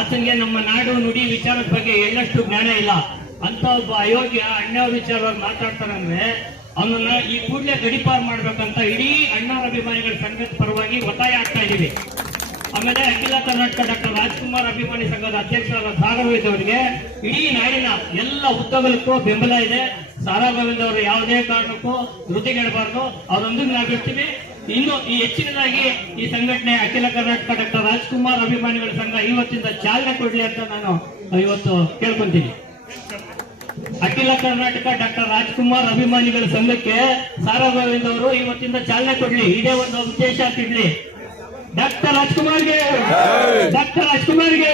ಆತನಿಗೆ ನಮ್ಮ ನಾಡು ನುಡಿ ವಿಚಾರದ ಬಗ್ಗೆ ಎಳ್ಳಷ್ಟು ಜ್ಞಾನ ಇಲ್ಲ ಅಂತ ಒಬ್ಬ ಅಯೋಗ್ಯ ಅಣ್ಣ ವಿಚಾರವಾಗಿ ಮಾತಾಡ್ತಾರಂದ್ರೆ ಅವನನ್ನ ಈ ಕೂಡಲೇ ಗಡಿಪಾರು ಮಾಡ್ಬೇಕಂತ ಇಡೀ ಅಣ್ಣಾರ ಅಭಿಮಾನಿಗಳ ಸಂಘದ ಪರವಾಗಿ ಒತ್ತಾಯ ಆಗ್ತಾ ಇದೀವಿ. ಆಮೇಲೆ ಅಖಿಲ ಕರ್ನಾಟಕ ಡಾಕ್ಟರ್ ರಾಜ್ಕುಮಾರ್ ಅಭಿಮಾನಿ ಸಂಘದ ಅಧ್ಯಕ್ಷರಾದ ಸಾರಾ ಗೋವಿಂದ್ ಅವರಿಗೆ ಇಡೀ ನಾಡಿನ ಎಲ್ಲ ಉದ್ದಗಲಕ್ಕೂ ಬೆಂಬಲ ಇದೆ. ಸಾರಾ ಗೋವಿಂದ್ ಅವರು ಯಾವುದೇ ಕಾರಣಕ್ಕೂ ಧೃತಿಗೆಡಬಾರ್ದು, ಅವರೊಂದಿಗೆ ನಾವಿರ್ತೀವಿ. ಇನ್ನು ಈ ಹೆಚ್ಚಿನದಾಗಿ ಈ ಸಂಘಟನೆ ಅಖಿಲ ಕರ್ನಾಟಕ ಡಾಕ್ಟರ್ ರಾಜ್ಕುಮಾರ್ ಅಭಿಮಾನಿಗಳ ಸಂಘ ಇವತ್ತಿಂದ ಚಾಲನೆ ಕೊಡ್ಲಿ ಅಂತ ನಾನು ಇವತ್ತು ಕೇಳ್ಕೊಂತೀನಿ. ಅಖಿಲ ಕರ್ನಾಟಕ ಡಾಕ್ಟರ್ ರಾಜ್ಕುಮಾರ್ ಅಭಿಮಾನಿಗಳ ಸಂಘಕ್ಕೆ ಸಾರಾ ಗೋವಿಂದ್ ಅವರು ಇವತ್ತಿಂದ ಚಾಲನೆ ಕೊಡ್ಲಿ, ಇದೇ ಒಂದು ಉದ್ದೇಶ ಇಡ್ಲಿ. ಡಾಕ್ಟರ್ ರಾಜ್ಕುಮಾರ್ಗೆ, ಡಾಕ್ಟರ್ ರಾಜ್ಕುಮಾರ್ಗೆ